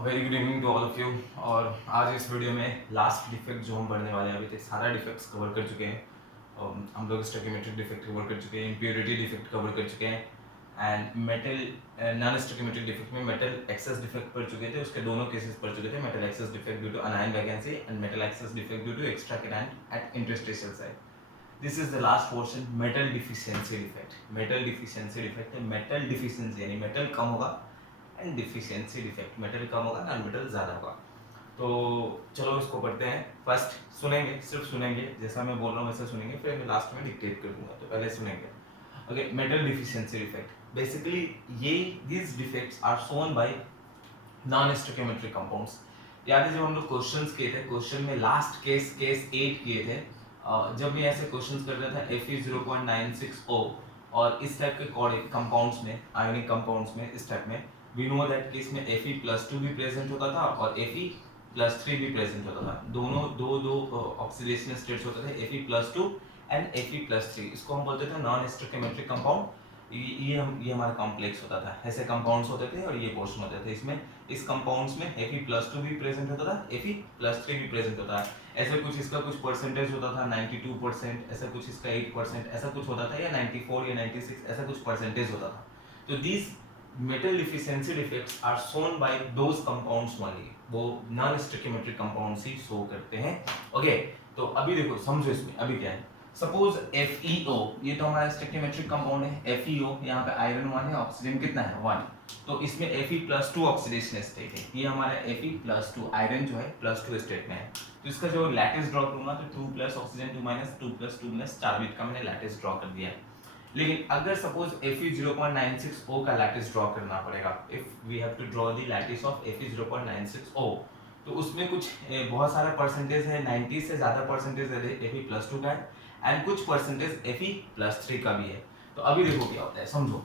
Very good evening to all of you. और आज इस वीडियो में लास्ट डिफेक्ट जो हम पढ़ने वाले हैं, अभी तक सारा डिफेक्ट्स कवर कर चुके हैं। हम लोग स्टोइकियोमेट्रिक डिफेक्ट कवर कर चुके हैं, इम्प्योरिटी डिफेक्ट कवर कर चुके हैं and metal non stoichiometric defect में मेटल एक्सेस डिफेक्ट पढ़ चुके थे। उसके दोनों केसेस पढ़ चुके थे, metal excess defect due to anion vacancy and metal excess defect due to extra cation at interstitial site. This is the last portion, metal deficiency defect. Metal deficiency defect है, metal deficiency यानी metal कम होगा and deficiency defect metal कम होगा, non metal ज़्यादा होगा। तो चलो इसको पढ़ते हैं। फर्स्ट सुनेंगे, सिर्फ सुनेंगे, जैसा मैं बोल रहा हूँ वैसा सुनेंगे, फिर मैं लास्ट में डिक्टेट कर दूंगा। तो पहले सुनेंगे। Okay, metal deficiency defect basically ये these defects are shown by non stoichiometric compounds. याद है जब हम लोग क्वेश्चंस किए थे, क्वेश्चन में लास्ट केस 8 किए थे, जब भी ऐसे क्वेश्चंस कर रहा था Fe0.96O और इस टाइप के कंपाउंड्स में, आयोनिक कंपाउंड्स में, इस टाइप में वी नो दैट कि इसमें Fe+2 भी प्रेजेंट होता था और Fe+3 भी प्रेजेंट होता था। दोनों दो ऑक्सीडेशन स्टेट्स होते थे, Fe+2 एंड Fe+3। इसको हम बोलते थे नॉन स्टोइकियोमेट्रिक कंपाउंड। ये हमारा कॉम्प्लेक्स होता था, ऐसे कंपाउंड्स होते थे और ये पोर्शन होते थे। इसमें इस कंपाउंड्स में Fe+2 भी प्रेजेंट होता था, Fe+3 भी प्रेजेंट होता था। ऐसे कुछ इसका कुछ परसेंटेज होता था 92%, ऐसा कुछ इसका 8%, ऐसा कुछ होता था, या 94 या 96, ऐसा कुछ परसेंटेज होता था। तो these metal deficiency defects are shown by those compounds only. वो नॉन स्टोइकियोमेट्रिक कंपाउंड्स ही शो करते हैं। ओके, तो अभी देखो, समझो इसमें अभी क्या है। सपोज FeO, ये तो हमारा स्टोइकियोमेट्रिक कंपाउंड है। FeO, यहाँ पे आयरन 1 है, ऑक्सीजन कितना है 1, तो इसमें Fe+2 ऑक्सीडेशन स्टेट है। ये हमारा Fe+2 आयरन जो है +2 स्टेट में है। तो इसका जो लैटिस ड्रॉ करूंगा तो 2 plus oxygen 2 minus 2 plus 2 plus 4 bit का मैंने लैटिस ड्रॉ कर दिया है। लेकिन अगर सपोज Fe0.96O का लैटिस ड्रॉ करना पड़ेगा, if we have to draw the lattice of Fe0.96O, तो उसमें कुछ बहुत सारा परसेंटेज है, 90 से ज्यादा परसेंटेज Fe+2 का है एंड कुछ परसेंटेज Fe+3 का भी है। तो अभी देखो क्या होता है, समझो।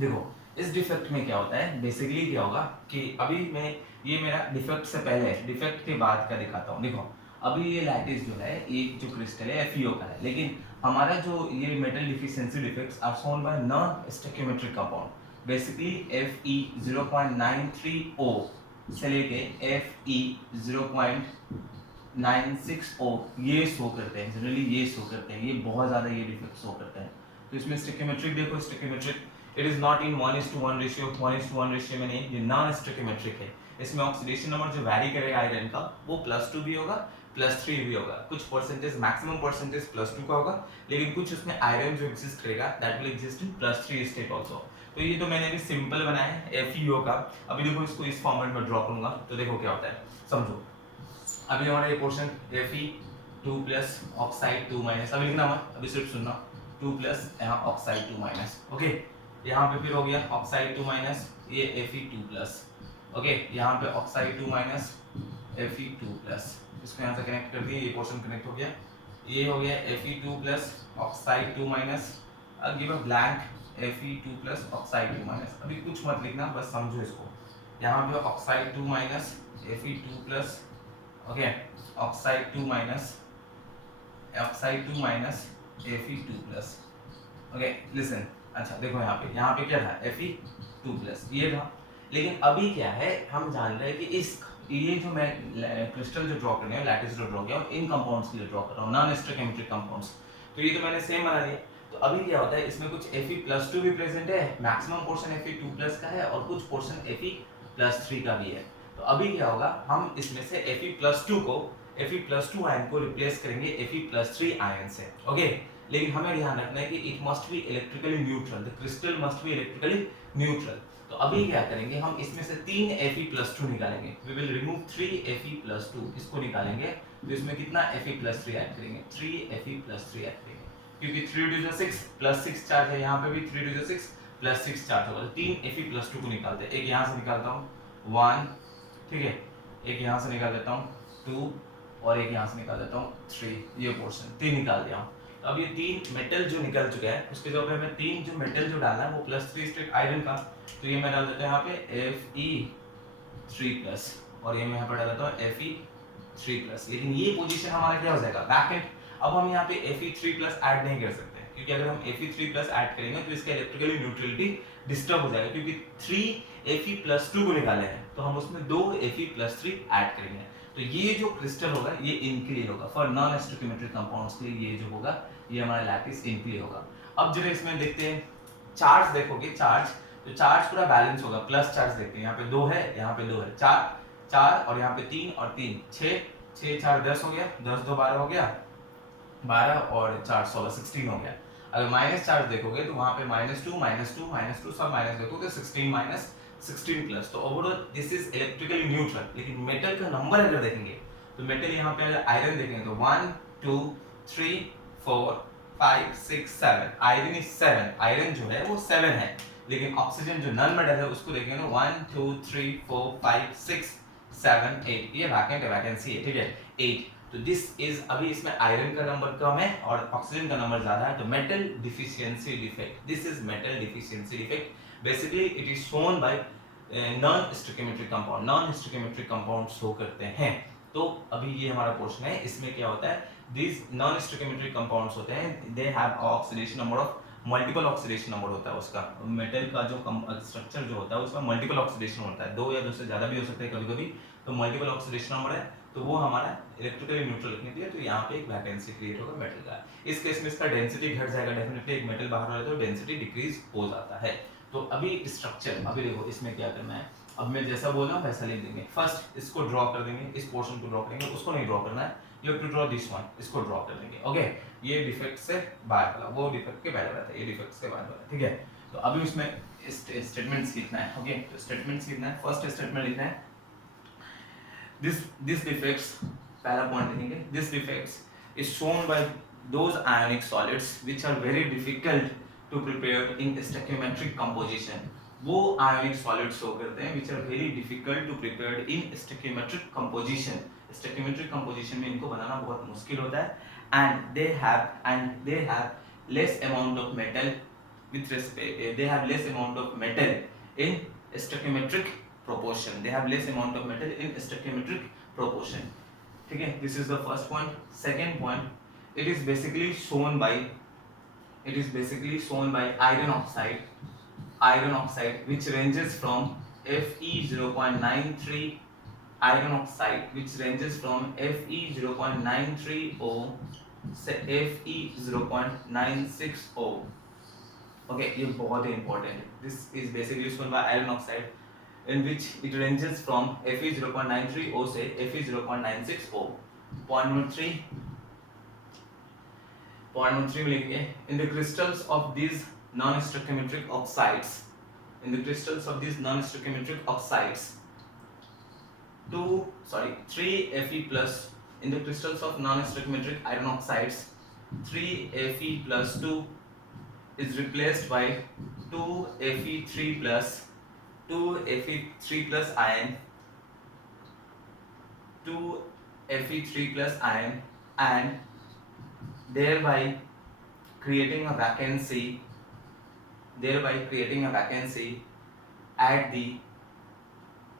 देखो इस डिफेक्ट में क्या होता है, बेसिकली क्या होगा कि अभी मैं, ये मेरा डिफेक्ट से पहले, डिफेक्ट के बाद का दिखाता हूँ। देखो अभी ये लैटिस जो है, एक जो क्रिस्टल है FeO का है, लेकिन हमारा जो ये metal deficiency defects are shown by non stoichiometric compound. Basically Fe0.93O से लेके Fe0.96O ये शो करते हैं, जनरली ये शो करते हैं, ये बहुत ज्यादा ये डिफेक्ट शो करते हैं। तो इसमें स्टोइकियोमेट्रिक देखो, stoichiometric it is not in 1:1 ratio, 1:1 ratio में नहीं, ये नॉन स्टोइकियोमेट्रिक है। इसमें ऑक्सीडेशन नंबर जो वैरी करेगा आयरन का, वो +2 भी होगा, +3 भी होगा। कुछ परसेंटेज, मैक्सिमम परसेंटेज +2 का होगा, लेकिन कुछ उसमें आयरन जो एग्जिस्ट करेगा that will exist in +3 state also. तो ये तो मैंने अभी सिंपल बनाया है FeO का। अभी देखो इसको इस फॉर्मेट में ड्रॉ करूंगा तो देखो क्या होता है, समझो। अभी हमारा ये portion Fe2 plus oxide 2 minus, अभी लिखना मत, अभी सिर्फ सुनना, 2 प्लस यहाँ ऑक्साइड 2 माइनस। ओके, यहाँ पे फिर हो गया ऑक्साइड 2 माइनस, ये Fe2 प्लस। ओके, यहाँ पे ऑक्साइड 2 माइनस Fe2 प्लस, इसको यहाँ से कनेक्ट कर दिए, ये पोर्शन कनेक्ट हो गया। ये हो गया Fe2 plus oxide 2 minus, give a blank Fe2 plus oxide 2 minus. अभी कुछ मत लिखना, बस समझो इसको। यहाँ पे oxide 2 minus Fe2 plus, okay, oxide 2 minus Fe2 plus. Okay listen, अच्छा देखो यहाँ पे क्या था, Fe2 प्लस ये था। लेकिन अभी क्या है, हम जान रहे हैं कि इस ये जो मैं क्रिस्टल जो ड्रॉ करने, लैटिस जो ड्रॉ किया, इन कंपाउंड्स के लिए ड्रॉ कर रहा हूँ, नॉन स्टोइकियोमेट्रिक कंपाउंड्स। तो ये तो मैंने सेम बना दिया। तो अभी क्या होता है, इसमें कुछ Fe+2 भी प्रेजेंट है, मैक्सिमम पोर्शन Fe2 प्लस का है और कुछ पोर्शन Fe+3 का भी है। तो अभी क्या होगा, हम इसमें से Fe+2 आयन को रिप्लेस करेंगे Fe+3 आयन से। ओके, लेकिन हमें ध्यान रखना है कि it must be electrically neutral, the crystal must be electrically neutral. तो अभी क्या करेंगे, हम इसमें से 3 Fe+2 निकालेंगे, वी विल रिमूव 3 Fe+2, इसको निकालेंगे। तो इसमें कितना Fe+3 ऐड करेंगे, 3 Fe+3 ऐड करेंगे, क्योंकि 3 2 6 +6 चार्ज है, यहाँ पे भी 3 2 6 +6 चार्ज होगा। तो 3 Fe+2 को निकालते हैं, एक यहाँ से निकालता हूँ 1, ठीक है, एक यहाँ से निकाल देता हूँ 2 और एक यहाँ से निकाल देता हूँ 3, ये पोर्शन 3 निकाल दिया हूँ। तो अब ये 3 मेटल जो निकल चुका है, उसके जो हमें 3 जो मेटल जो डालना है वो +3 स्टेट आयरन का, तो ये मैं डाल देता हूँ यहाँ पे Fe3 प्लस, और ये मैं यहाँ पे डाल देता हूँ Fe3 प्लस। लेकिन ये पोजीशन हमारा क्या हो जाएगा, बैक एंड। अब हम यहाँ पे Fe3 प्लस ऐड नहीं कर सकते, क्योंकि अगर हम Fe3+ ऐड करेंगे तो इसका इलेक्ट्रिकली न्यूट्रलिटी डिस्टर्ब हो जाएगा, क्योंकि 3 Fe+2 को निकाले हैं तो हम उसमें 2 Fe+3 ऐड करेंगे, तो ये जो क्रिस्टल होगा ये इनक्रीज होगा। फॉर नॉन स्टोइकियोमेट्रिक कंपाउंड्स के लिए ये जो होगा ये हमारा लैटिस इनक्रीज होगा। अब जब इसमें देखते हैं चार्ज, देखोगे चार्ज, तो चार्ज पूरा बैलेंस होगा, प्लस चार्ज देखते हैं, यहाँ पे 2 है, यहाँ पे 2 है, 4 और यहाँ पे 3 और 3 6, 6 4 10 हो गया, 10 2 12 हो गया, 12 और 4 16 16 हो गया। अगर माइनस चार्ज देखोगे तो वहाँ पे -2 सब माइनस देखोगे, 16 16 प्लस, तो overall this is electrically neutral. लेकिन मेटल का नंबर अगर देखेंगे तो मेटल यहाँ पे अगर आयरन देखेंगे तो 1 2 3 4 5 6 7, आयरन इज 7, आयरन जो है वो 7 है। लेकिन ऑक्सीजन जो नॉन मेटल है उसको देखेंगे ना 1 2 3 4 5 6 7 8, ये वैकेंसी है, ठीक है 8। तो दिस इज, अभी इसमें आयरन का नंबर कम है और ऑक्सीजन का नंबर ज्यादा है, तो metal deficiency defect, this is metal deficiency defect. Basically it is shown by non stoichiometric compound, non stoichiometric compound show करते हैं। तो अभी ये हमारा पोर्शन है, इसमें क्या होता है, दिस नॉन स्टोइकियोमेट्रिक कंपाउंड्स होते हैं, they have oxidation number of, multiple oxidation number होता है उसका, मेटल का जो स्ट्रक्चर जो होता है उसका मल्टीपल ऑक्सीडेशन होता है, 2 या 2 से ज्यादा भी हो सकता है कभी कभी, तो मल्टीपल ऑक्सीडेशन नंबर है, तो वो हमारा इलेक्ट्रिकली न्यूट्रल लिखने के लिए, तो यहाँ पे एक वैकेंसी क्रिएट होगा मेटल का। इस केस में इसका डेंसिटी घट जाएगा, डेफिनेटली एक मेटल बाहर हो जाता है तो डेंसिटी डिक्रीज हो जाता है। तो अभी स्ट्रक्चर, अभी देखो इसमें क्या करना है, अब मैं जैसा बोल रहा हूँ वैसा लिख देंगे। फर्स्ट इसको ड्रॉ कर देंगे, इस पोर्शन को ड्रॉ करेंगे, उसको नहीं ड्रॉ करना है, you have to draw this one, इसको ड्रॉ कर देंगे। ओके, ये डिफेक्ट से बाहर वाला, वो डिफेक्ट के पहले वाला था, ये डिफेक्ट से बाहर वाला, ठीक है। तो अभी उसमें स्टेटमेंट्स लिखना है। ओके, तो स्टेटमेंट्स लिखना है, फर्स्ट स्टेटमेंट लिखना है, this defects, पहला पॉइंट लिखेंगे, this defects is shown by those ionic solids which are very difficult to prepare in stoichiometric composition। वो ionic solids show करते हैं which are very difficult to prepare in stoichiometric composition। stoichiometric composition में इनको बनाना बहुत मुश्किल होता है, and they have less amount of metal with respect, they have less amount of metal in stoichiometric proportion, they have less amount of metal in stoichiometric proportion, ठीक है। this is the first point। second point, it is basically shown by iron oxide which ranges from Fe0.93, iron oxide which ranges from Fe0.93O से Fe0.96O। okay, ये बहुत ही important है, this is basically shown by iron oxide in which it ranges from Fe0.93O से Fe0.96O। point number 3 में लिखेंगे, in the crystals of these non-stoichiometric oxides, 3Fe+, in the crystals of non-stoichiometric iron oxides, 3Fe+2 is replaced by 2Fe3+ ion, 2Fe3+ ion, and thereby creating a vacancy at the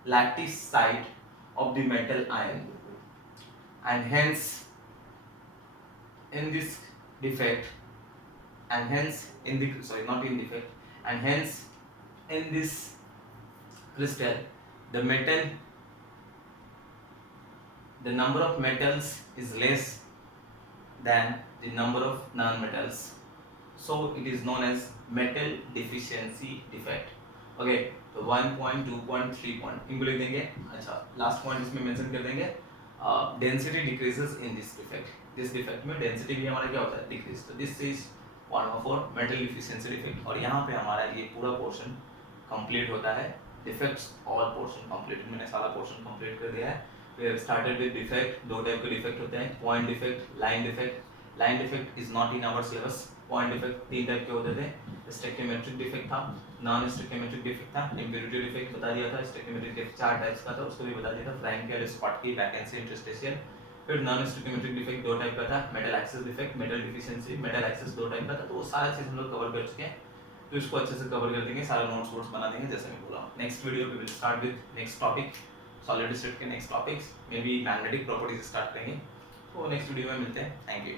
lattice site of the metal ion, and hence in this defect, and hence in the, sorry, not in defect, and hence in this crystal the number of metals is less than the number of non-metals, so it is known as metal deficiency defect। Okay, तो 1 point 2 point 3 point इनको लिख देंगे। अच्छा, last point इसमें mention कर देंगे, density decreases in this defect, this defect में density भी हमारा क्या होता है, डिक्रीज। तो this is 1/4 metal deficiency defect, और यहाँ पे हमारा ये पूरा पोर्शन कंप्लीट होता है। डिफेक्ट्स ऑल पोर्शन कंप्लीट, मैंने सारा पोर्शन कंप्लीट कर दिया है। फिर स्टार्टेड विद डिफेक्ट, 2 टाइप के डिफेक्ट होते हैं, point defect, line defect. Line defect is not in our syllabus. Point defect 3 type के होते थे, स्टोइकियोमेट्रिक डिफेक्ट था, नॉन स्टोइकियोमेट्रिक डिफेक्ट था, इम्प्योरिटी डिफेक्ट बता दिया था, स्टोइकियोमेट्रिक डिफेक्ट 4 टाइप्स का था, उसको भी बता दिया था, फ्रैंक और स्पॉट की, वैकेंसी, इंटरस्टेशियल। फिर नॉन स्टोइकियोमेट्रिक डिफेक्ट 2 टाइप का था, metal excess defect, metal deficiency, metal access 2 type का था। तो वो सारा चीज हम लोग कवर कर चुके हैं, तो इसको अच्छे से कवर कर देंगे, सारा नोट्स बना देंगे जैसे मैं बोला। नेक्स्ट वीडियो पे will start with next topic, solid state के next topics, may be magnetic properties start करेंगे। तो नेक्स्ट वीडियो में मिलते हैं, थैंक यू।